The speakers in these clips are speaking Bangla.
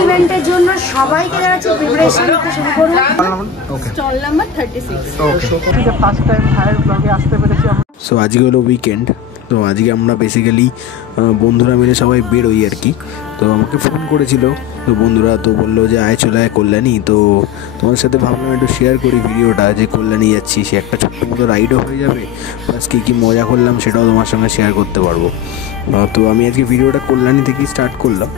ইভেন্টের জন্য সবাইকে জানাচ্ছি প্রিপারেশন নিতে শুরু করুন। Stall number 36। Okay, first time ভাইয়ের ব্লগে আসতে পেরেছি আমরা। সো আজকে হলো উইকেন্ড, তো আজকে আমরা বেসিক্যালি বন্ধুরা মিলে সবাই বেরোই আর কি। তো আমাকে ফোন করেছিল তো বন্ধুরা, তো বললো যে আয় চলে আয় কল্যাণী। তো তোমার সাথে ভাবলাম একটু শেয়ার করি ভিডিওটা, যে কল্যাণী যাচ্ছি, সে একটা ছোট্ট মতো রাইডও হয়ে যাবে, প্লাস কী মজা করলাম সেটাও তোমার সঙ্গে শেয়ার করতে পারবো। তো আমি আজকে ভিডিওটা কল্যাণী থেকেই স্টার্ট করলাম।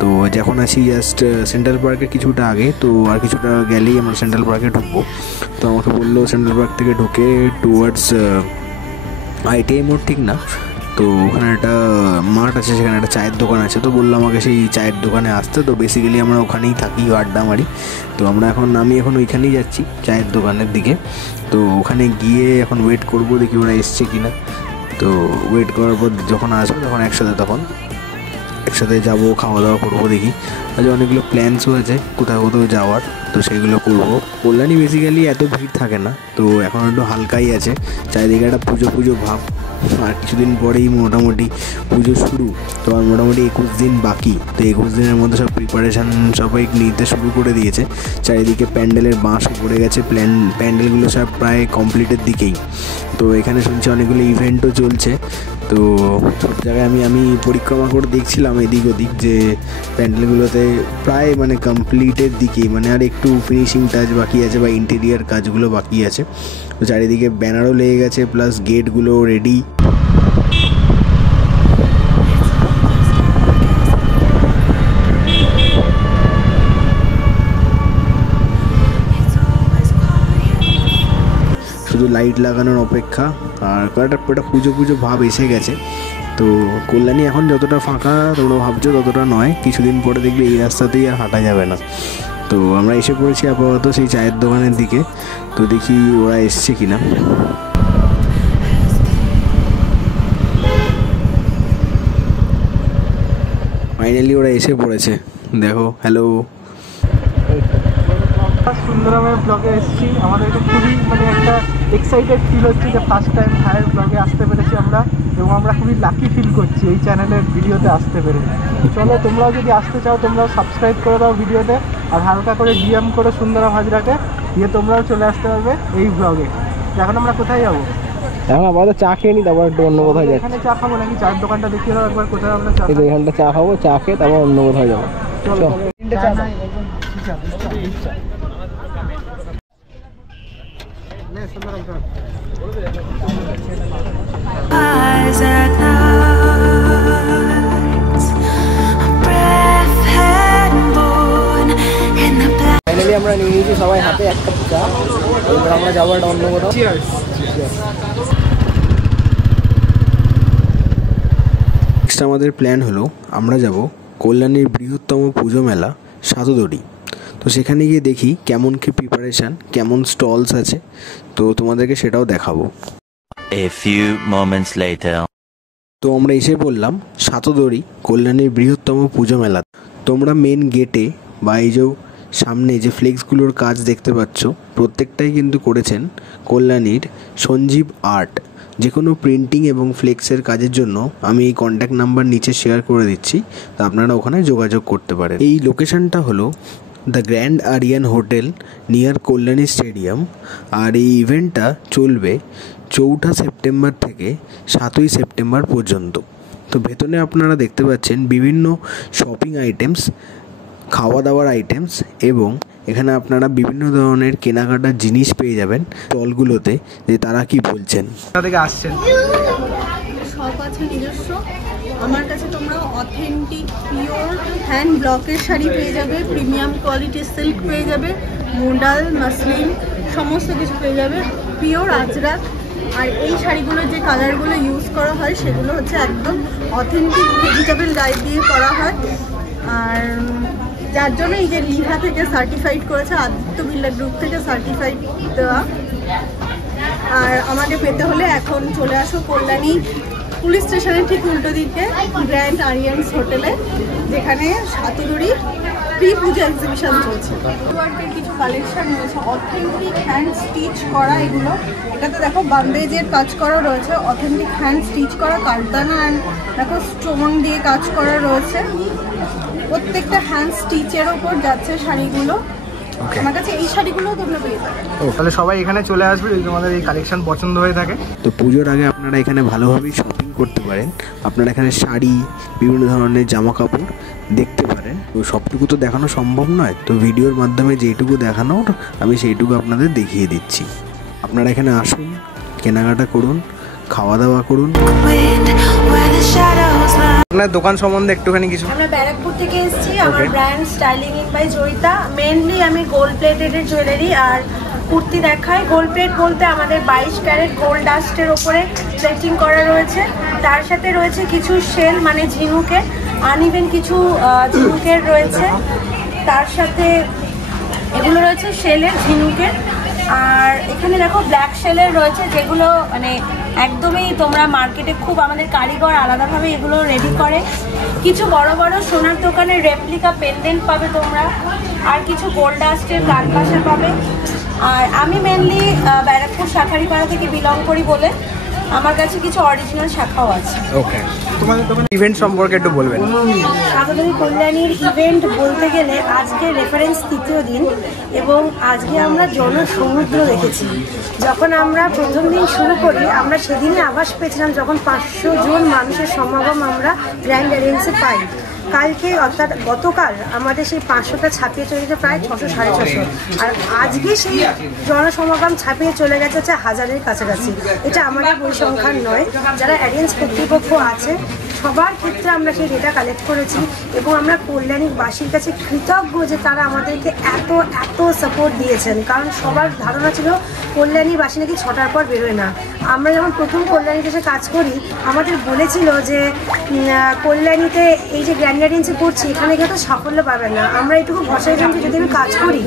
তো যখন আসি জাস্ট সেন্ট্রাল পার্কের কিছুটা আগে, তো আর কিছুটা গেলেই আমরা সেন্ট্রাল পার্কে ঢুকবো। তো আমাকে বললো সেন্ট্রাল পার্ক থেকে ঢুকে টুয়ার্ডস ITI মোড় ঠিক না, তো ওখানে একটা মাঠ আছে, সেখানে একটা চায়ের দোকান আছে। তো বললো আমাকে সেই চায়ের দোকানে আসতে। তো বেসিক্যালি আমরা ওখানেই থাকি, আড্ডা মারি। তো আমি এখন ওইখানেই যাচ্ছি চায়ের দোকানের দিকে। তো ওখানে গিয়ে এখন ওয়েট করবো, দেখি ওরা এসছে কি না। তো ওয়েট করার পর যখন আসবে তখন একসাথে যাবো, খাওয়া দাওয়া করবো। দেখি আজ অনেকগুলো প্ল্যান্সও আছে কোথাও যাওয়ার, তো সেগুলো করবো। কল্যাণী বেসিক্যালি এত ভিড় থাকে না, তো এখন একটু হালকাই আছে, চারিদিকে একটা পুজো ভাব। আর কিছুদিন পরেই মোটামুটি পুজো শুরু, তো আর মোটামুটি 21 দিন বাকি। তো 21 দিনের মধ্যে সব প্রিপারেশান সবাই নিতে শুরু করে দিয়েছে। চারিদিকে প্যান্ডেলের বাঁশও পড়ে গেছে, প্যান্ডেলগুলো সব প্রায় কমপ্লিটের দিকেই। তো এখানে শুনছি অনেকগুলো ইভেন্টও চলছে। তো সব জায়গায় আমি পরিক্রমা করে দেখছিলাম এদিক ওদিক, যে প্যান্ডেলগুলোতে প্রায় মানে কমপ্লিটের দিকেই, মানে আর একটু ফিনিশিং টাচ বাকি আছে বা ইন্টেরিয়ার কাজগুলো বাকি আছে। তো চারিদিকে ব্যানারও লেগে গেছে, প্লাস গেটগুলো রেডি। শুধু লাইট লাগানোর অপেক্ষা, আর একটা পুজো ভাব এসে গেছে। তো কল্যাণী এখন যতটা ফাঁকা তোমরা ভাবছো ততটা নয়, কিছুদিন পরে দেখবে এই রাস্তাতেই আর হাঁটা যাবে না। তো আমরা এসে পড়েছি আপাতত সেই চায়ের দোকানের দিকে। তো দেখি ওরা এসছে কিনা। ফাইনালি ওরা এসে পড়েছে, দেখো। হ্যালো, সুন্দরমের ব্লগে এসেছি। আমাদেরকে খুবই মানে একটা এক্সাইটেড ফিল হচ্ছে যে ফার্স্ট টাইম ভাইয়ের ব্লগে আসতে পেরেছি আমরা, এবং আমরা খুবই লাকি ফিল করছি এই চ্যানেলের ভিডিওতে আসতে পেরে। চলো তোমরাও যদি আসতে চাও তোমরাও সাবস্ক্রাইব করে দাও ভিডিওতে, আর হালকা করে DM করো সুন্দরম হাজরাকে, দিয়ে তোমরাও চলে আসতে পারবে এই ব্লগে। এখন আমরা কোথায় যাবো? এখন আপাতত চা খেয়ে নিই, তারপর একটু অন্য কোথাও যাই। এখানে চা খাবো নাকি? চায়ের দোকানটা দেখিয়ে দাও একবার, কোথায় আমরা চা? এখানটা চা খাবো, চা খেয়ে তারপর অন্য কোথাও যাবো। চলো ফাইনালি আমরা নিয়ে নিয়েছি সবাই হাতে একটা চা, এবার আমরা যাবো একটা অন্য কোথাও। নেক্সট আমাদের প্ল্যান হলো আমরা যাব কল্যাণীর বৃহত্তম পুজো মেলা সাতদড়ি। তো সেখানে গিয়ে দেখি কেমন কি প্রিপারেশান, কেমন স্টলস আছে, তো তোমাদেরকে সেটাও দেখাবো। A few moments later. তো আমরা এসে পড়লাম সাতদড়ি কল্যাণীর বৃহত্তম পুজো মেলা। তোমরা মেন গেটে বা এই যে সামনে যে ফ্লেক্সগুলোর কাজ দেখতে পাচ্ছ, প্রত্যেকটাই কিন্তু করেছেন কল্যাণীর সঞ্জীব আর্ট। যে কোনো প্রিন্টিং এবং ফ্লেক্সের কাজের জন্য আমি এই কন্ট্যাক্ট নাম্বার নিচে শেয়ার করে দিচ্ছি, তো আপনারা ওখানে যোগাযোগ করতে পারেন। এই লোকেশানটা হলো the grand Aryan hotel near Kalyani stadium. আর এই ইভেন্টটা চলবে 4 সেপ্টেম্বর থেকে 7 সেপ্টেম্বর পর্যন্ত। তো ভেতরে আপনারা দেখতে পাচ্ছেন বিভিন্ন শপিং আইটেমস, খাওয়া দাওয়ার আইটেমস, এবং এখানে আপনারা বিভিন্ন ধরনের কেনাকাটার জিনিস পেয়ে যাবেন স্টলগুলোতে, যে তারা কি বলছেন। কোথা থেকে আসছেন? সব আছে নিজস্ব। আমার কাছে তোমরা অথেন্টিক পিওর হ্যান্ড ব্লকের শাড়ি পেয়ে যাবে, প্রিমিয়াম কোয়ালিটির সিল্ক পেয়ে যাবে, মোডাল মাসলিন সমস্ত কিছু পেয়ে যাবে, পিওর আজরাক। আর এই শাড়িগুলোর যে কালারগুলো ইউজ করা হয় সেগুলো হচ্ছে একদম অথেন্টিক ভেজিটেবল ডাই দিয়ে করা হয়। আর যার জন্য এই যে লিভা থেকে সার্টিফাইড করেছে, আদিত্য বিড়লা গ্রুপ থেকে সার্টিফাইড দেওয়া। আর আমাকে পেতে হলে এখন চলে আসো কল্যাণী পুলিশ স্টেশনের ঠিক উল্টো দিকে গ্র্যান্ড আরিয়ান্স হোটেলে, যেখানে সাতদড়ি প্রি পূজা এক্সিবিশন চলছে। ওয়ার্কের কিছু কালেকশন রয়েছে, অথেন্টিক হ্যান্ড স্টিচ করা এগুলো। এটাতে দেখো বান্দেজের কাজ করা রয়েছে, অথেন্টিক হ্যান্ড স্টিচ করা কারদানা, অ্যান্ড দেখো স্টোন দিয়ে কাজ করা রয়েছে। প্রত্যেকটা হ্যান্ড স্টিচের ওপর যাচ্ছে শাড়িগুলো। আমার কাছে এই শাড়িগুলো তোমরা পেয়ে যাবে। তাহলে সবাই এখানে চলে আসবে যদি তোমাদের এই কালেকশন পছন্দ হয়ে থাকে। তো পুজোর আগে আপনারা এখানে ভালোভাবেই শপিং করতে পারেন। আপনারা এখানে শাড়ি, বিভিন্ন ধরনের জামা কাপড় দেখতে পারেন। তো সবটুকু তো দেখানো সম্ভব নয়, তো ভিডিওর মাধ্যমে যেইটুকু দেখানোর আমি সেইটুকু আপনাদের দেখিয়ে দিচ্ছি। আপনারা এখানে আসুন, কেনাকাটা করুন, খাওয়া দাওয়া করুন। আপনার দোকান সম্বন্ধে একটুখানি কিছু। আমরা ব্যারাকপুর থেকে এসেছি। আমার brand styling in by Joyita. Mainly আমি গোল্ড প্লেটেড জুয়েলারি আর কুর্তি দেখাই। গোল্ড প্লেট বলতে আমাদের 22 ক্যারেট গোল্ড ডাস্টের ওপরে প্লেটিং করা রয়েছে। তার সাথে রয়েছে কিছু শেল মানে ঝিনুকের, আনইভেন কিছু ঝিনুকের রয়েছে। তার সাথে এগুলো রয়েছে শেলের, ঝিনুকের। আর এখানে দেখো ব্ল্যাক শেলের রয়েছে, যেগুলো মানে একদমই তোমরা মার্কেটে খুব আমাদের কারিগর আলাদাভাবে এগুলো রেডি করে। কিছু বড় বড় সোনার দোকানের রেপ্লিকা পেন্ডেন্ট পাবে তোমরা, আর কিছু গোল্ড ডাস্টের কানপাশা পাবে। আর আমি মেনলি ব্যারাকপুর শাঁখারীপাড়া থেকে বিলং করি বলে আমার কাছে কিছু অরিজিনাল শাখাও আছে। ওকে, তোমাদের দোকান ইভেন্ট সম্পর্কে একটু বলবেন। সাতদড়ি কল্যাণীর ইভেন্ট বলতে গেলে আজকে রেফারেন্স 3য় দিন, এবং আজকে আমরা জনসমুদ্র দেখেছি। যখন আমরা প্রথম দিন শুরু করি, আমরা সেদিনই আভাস পেয়েছিলাম যখন 500 জন মানুষের সমাগম আমরা গ্র্যান্ড অ্যারেঞ্জে পাই। কালকে অর্থাৎ গতকাল আমাদের সেই 500টা ছাপিয়ে চলে গেছে প্রায় 600-650, আর আজকে সেই জনসমাগম ছাপিয়ে চলে গেছে 1000-এর কাছাকাছি। এটা আমাদের পরিসংখ্যান নয়, যারা অ্যারেঞ্জ কর্তৃপক্ষ আছে সবার ক্ষেত্রে আমরা সেই ডেটা কালেক্ট করেছি, এবং আমরা কল্যাণীবাসীর কাছে কৃতজ্ঞ যে তারা আমাদেরকে এত সাপোর্ট দিয়েছেন। কারণ সবার ধারণা ছিল কল্যাণীবাসী নাকি 6টার পর বেরোয় না। আমরা যখন প্রথম কল্যাণীতে এসে কাজ করি, আমাদের বলেছিল যে কল্যাণীতে এই যে গ্র্যান্ড অ্যারেঞ্জে করছি, এখানে কেউ তো সাফল্য পাবেন না। আমরা এটুকু ভরসায় ছিলাম যে যদি আমি কাজ করি,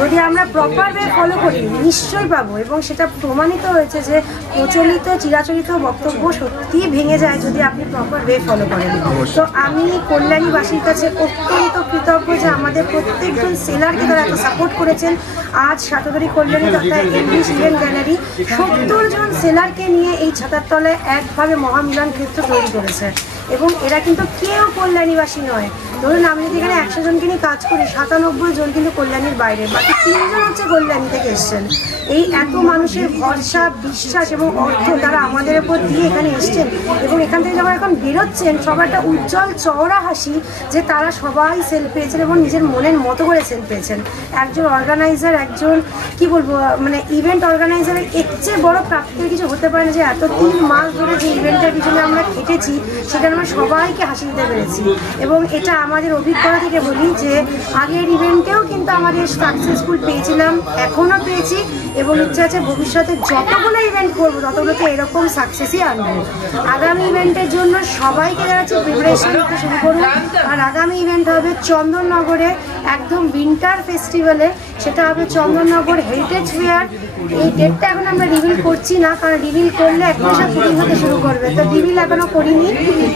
যদি আমরা প্রপার ওয়ে ফলো করি, নিশ্চয়ই পাবো। এবং সেটা প্রমাণিত হয়েছে যে প্রচলিত চিরাচরিত বক্তব্য সত্যিই ভেঙে যায় যদি আপনি প্রপার ওয়ে ফলো করেন। তো আমি কল্যাণীবাসীর কাছে অত্যন্ত কৃতজ্ঞ যে আমাদের প্রত্যেকজন সেলারকে তারা এত সাপোর্ট করেছেন। আজ সাতদড়ি কল্যাণী তথা ইংলিশ ইভেন্ট গ্যালারি 70 জন সেলারকে নিয়ে এই ছাতার তলায় একভাবে মহামিলন ক্ষেত্র তৈরি করেছে, এবং এরা কিন্তু কেউ কল্যাণীবাসী নয়। ধরুন আমি যদি এখানে 100 জনকে নিয়ে কাজ করি, 97 জন কিন্তু কল্যাণীর বাইরে, বাকি 3 জন হচ্ছে কল্যাণী থেকে এসছেন। এই এত মানুষের ভরসা, বিশ্বাস এবং অর্থ তারা আমাদের উপর দিয়ে এখানে এসছেন, এবং এখান থেকে যখন এখন বেরোচ্ছেন সবার একটা উজ্জ্বল চওড়া হাসি যে তারা সবাই সেল পেয়েছেন এবং নিজের মনের মতো করে সেল পেয়েছেন। একজন অর্গানাইজার, একজন কি বলবো মানে ইভেন্ট অর্গানাইজারের এর চেয়ে বড় প্রাপ্তির কিছু হতে পারে না যে এত 3 মাস ধরে যে ইভেন্টের পিছনে আমরা খেটেছি সেটা আমরা সবাইকে হাসি দিতে পেরেছি। এবং এটা আমাদের অভিজ্ঞতা থেকে বলি যে আগের ইভেন্টেও কিন্তু আমাদের সাকসেসফুল পেয়েছিলাম, এখনও পেয়েছি, এবং ইচ্ছা আছে ভবিষ্যতে যতগুলো ইভেন্ট করবো ততগুলোতে এরকম সাকসেসই আনবো। আগামী ইভেন্টের জন্য সবাইকে জানাচ্ছি প্রিপারেশন নিতে শুরু করুন। আর আগামী ইভেন্ট হবে চন্দননগরে, একদম উইন্টার ফেস্টিভ্যালে। সেটা হবে চন্দননগর হেরিটেজ ফেয়ার। এই ডেটটা এখন আমরা রিভিল করছি না, কারণ রিভিল করলে এক মাসে শুটিং হতে শুরু করবে, তো রিভিল এখনো করিনি।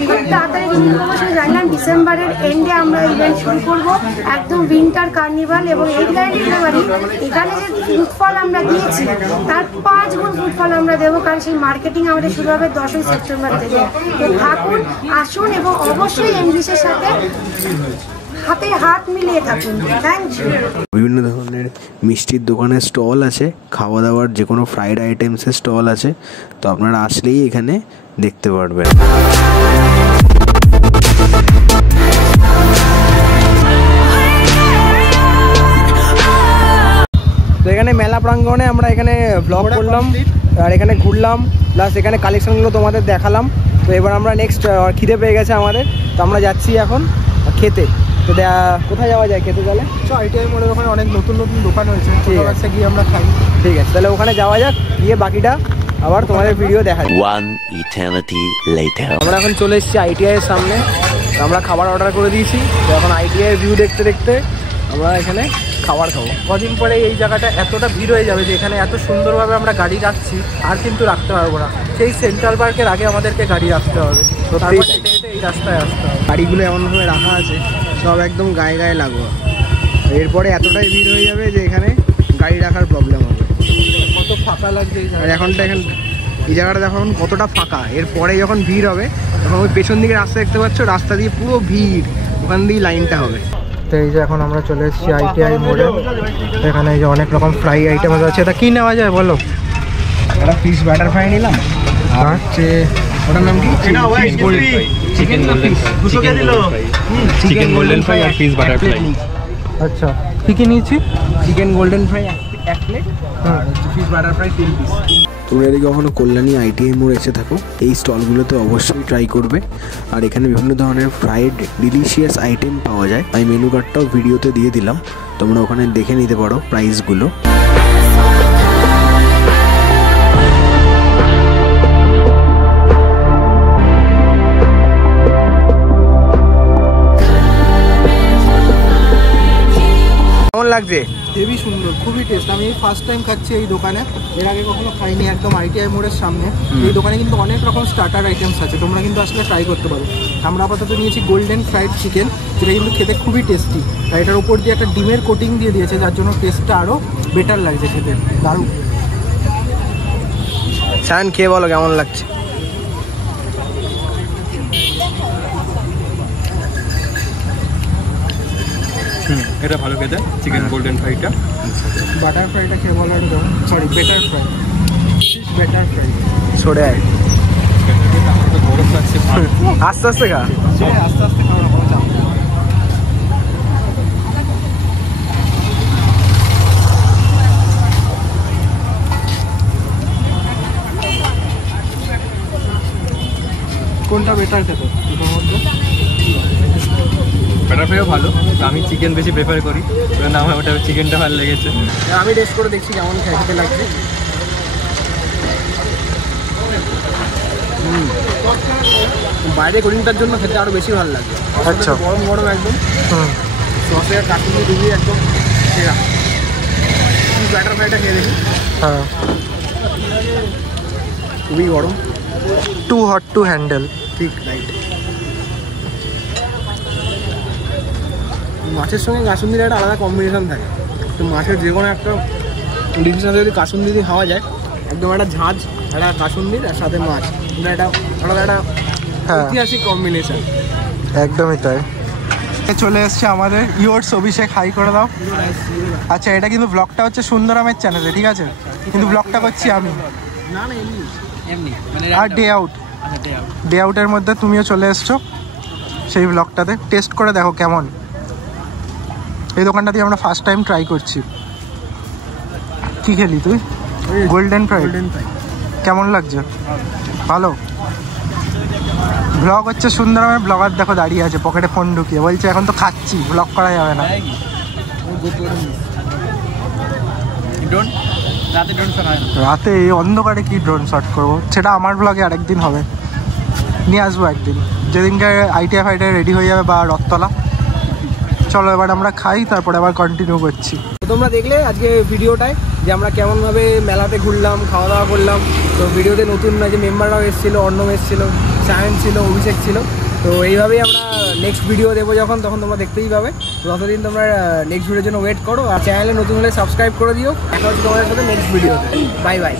খুব তাড়াতাড়ি রিভিল করবো, সেটা জানলাম ডিসেম্বরের এন্ডে আমরা ইভেন্ট শুরু করবো, একদম উইন্টার কার্নিভাল। এবং এই গ্যালারি এখানে যে ফুটফল আমরা দিয়েছি তার 5 গুণ ফুটফল আমরা দেবো, কারণ সেই মার্কেটিং আমাদের শুরু হবে 10ই সেপ্টেম্বর থেকে। তো থাকুন, আসুন, এবং অবশ্যই এমবিসির সাথে হাতে হাত মিলিয়ে থাকুন। Thank you. বিভিন্ন ধরনের মিষ্টির দোকানের স্টল আছে, খাওয়া দাওয়ার যে কোনো ফ্রাইড আইটেমসের স্টল আছে, তো আপনারা আসলেই এখানে দেখতে পারবেন। তো এখানে মেলা প্রাঙ্গণে আমরা এখানে ব্লগ করলাম আর এখানে ঘুরলাম, প্লাস এখানে কালেকশনগুলো তোমাদের দেখালাম। তো এবার আমরা নেক্সট খিদে পেয়ে গেছে আমাদের, তো আমরা যাচ্ছি এখন খেতে। তো কোথায় যাওয়া যায় খেতে? তাহলে আইটিআই মোড়ের ওখানে অনেক নতুন নতুন দোকান হয়েছে, ঠিক আছে গিয়ে আমরা খাই। ঠিক আছে, তাহলে ওখানে যাওয়া যাক, গিয়ে বাকিটা আবার তোমাদের ভিডিও দেখা যায়। 1 eternity later. আমরা এখন চলে এসেছি আইটিআই এর সামনে, আমরা খাবার অর্ডার করে দিয়েছি। তো এখন আইটিআই ভিউ দেখতে দেখতে আমরা এখানে খাবার খাবো। কদিন পরে এই জায়গাটা এতটা ভিড় হয়ে যাবে যে এখানে এত সুন্দরভাবে আমরা গাড়ি রাখছি আর কিন্তু রাখতে পারবো না। সেই সেন্ট্রাল পার্কের আগে আমাদেরকে গাড়ি রাখতে হবে, তারপর হেঁটে হেঁটে এই রাস্তায় আসতে হবে। গাড়িগুলো এমনভাবে রাখা আছে সব একদম গায়ে গায়ে লাগোয়া। এরপরে এতটাই ভিড় হয়ে যাবে যে এখানে গাড়ি রাখার প্রবলেম হবে। কত ফাঁকা লাগছে এই আর এই জায়গাটা দেখো এখন কতটা ফাঁকা। এরপরে যখন ভিড় হবে তখন ওই পেছন দিকে রাস্তা দেখতে পাচ্ছ, রাস্তা দিয়ে পুরো ভিড়, ওখান দিয়ে লাইনটা হবে। তো এই যে এখন আমরা চলে এসেছি ITI মোড়ে। এখানে এই যে অনেক রকম ফ্রাই আইটেম আছে। এটা কি নেওয়া যায় বলো? একটা ফিশ বাটার ফ্রাই নিলাম, আর হচ্ছে ওটার নাম কি? চিকেন গোল্ডেন ফ্রাই আর ফিশ বাটার ফ্রাই। আচ্ছা, কি নিয়েছি? চিকেন গোল্ডেন ফ্রাই এক প্লেট, আর হচ্ছে ফিশ বাটার ফ্রাই 3 পিস। তোমরা যদি কখনো কল্যাণী ITI মোড় এসে থাকো, এই স্টলগুলোতে অবশ্যই ট্রাই করবে। আর এখানে বিভিন্ন ধরনের ফ্রাইড ডিলিশিয়াস আইটেম পাওয়া যায়। আমি মেনু কার্ডটাও ভিডিওতে দিয়ে দিলাম, তোমরা ওখানে দেখে নিতে পারো প্রাইসগুলো। কেমন লাগছে? হেভি সুন্দর, খুবই টেস্ট। আমি ফার্স্ট টাইম খাচ্ছি এই দোকানে, এর আগে কখনো খাইনি। একদম ITI মোড়ের সামনে এই দোকানে কিন্তু অনেক রকম স্টার্টার আইটেমস আছে, তোমরা কিন্তু আসলে ট্রাই করতে পারো। আমরা আপাতত নিয়েছি গোল্ডেন ফ্রাইড চিকেন, যেটা কিন্তু খেতে খুবই টেস্টি। আর এটার উপর দিয়ে একটা ডিমের কোটিং দিয়ে দিয়েছে, যার জন্য টেস্টটা আরও বেটার লাগছে খেতে, দারুণ। সায়ন খেয়ে বলো কেমন লাগছে? এটা ভালো খেতে, চিকেন গোল্ডেন ফ্রাইটা। বাটার ফ্রাইটা খেয়ে বলো একদম, sorry better fry, better fry. সরে আয়, গরম লাগছে, আস্তে আস্তে খা। আস্তে আস্তে খাওয়া কোনো চাপ নেই। কোনটা বেটার খেতে দুটোর মধ্যে? বাটার ফ্রাইও ভালো, আমি চিকেন বেশি প্রেফার করি, না আমার ওটা চিকেনটা ভালো লেগেছে। আমি টেস্ট করে দেখছি কেমন খেতে লাগছে। বাইরে কোটিংটার জন্য খেতে আরো বেশি ভালো লাগবে। আচ্ছা, গরম গরম একদম, সসে কাটুনি ডুবিয়ে একদম সেরা। ব্যাটার ফ্রাইটা খেয়ে দেখি। হ্যাঁ, খুবই গরম, টু হট টু হ্যান্ডেল। ঠিক রাইট। মাছের সঙ্গে কাসুন্দির একটা আলাদা কম্বিনেশন থাকে। তো মাছের যে কোনো একটা ডিশের সাথে যদি কাসুন্দি দিয়ে খাওয়া যায়, একদম একটা ঝাঁজ, একটা কাসুন্দির আর সাথে মাছ, এটা একটা আলাদা একটা ঐতিহাসিক কম্বিনেশন। একদমই তাই। চলে এসছে আমাদের ইয়োর্স অভিষেক, হাই করে দাও। আচ্ছা, এটা কিন্তু ব্লগটা হচ্ছে সুন্দরামের চ্যানেলে, ঠিক আছে? কিন্তু ব্লগটা করছি আমি। না না, এমনি আর ডে আউটের মধ্যে তুমিও চলে এসছো সেই ব্লগটাতে। টেস্ট করে দেখো কেমন। এই দোকানটা দিয়ে আমরা ফার্স্ট টাইম ট্রাই করছি। কি খেলি তুই? Golden fry. কেমন লাগছে? ভালো। ব্লগ হচ্ছে সুন্দরমের ব্লগার, দেখো দাঁড়িয়ে আছে পকেটে ফোন ঢুকিয়ে, বলছে এখন তো খাচ্ছি, ব্লগ করা যাবে না। রাতে এই অন্ধকারে কি ড্রোন শট করবো, সেটা আমার ব্লগে আরেকদিন হবে, নিয়ে আসবো একদিন, যেদিনকে ITI ফাইটাই রেডি হয়ে যাবে বা রথতলা। চলো এবার আমরা খাই, তারপরে আবার কন্টিনিউ করছি। তোমরা দেখলে আজকে ভিডিওটায় যে আমরা কেমনভাবে মেলাতে ঘুরলাম, খাওয়া দাওয়া করলাম। তো ভিডিওতে নতুন যে মেম্বাররাও এসেছিলো, অর্ণব এসেছিলো, সায়ন ছিল, অভিষেক ছিল। তো এইভাবেই আমরা নেক্সট ভিডিও দেবো যখন, তখন তোমরা দেখতেই পাবে। তো ততদিন তোমরা নেক্সট ভিডিওর জন্য ওয়েট করো, আর চ্যানেলে নতুন হলে সাবস্ক্রাইব করে দিও। দেখা হচ্ছে তোমাদের সাথে নেক্সট ভিডিওতে। Bye bye.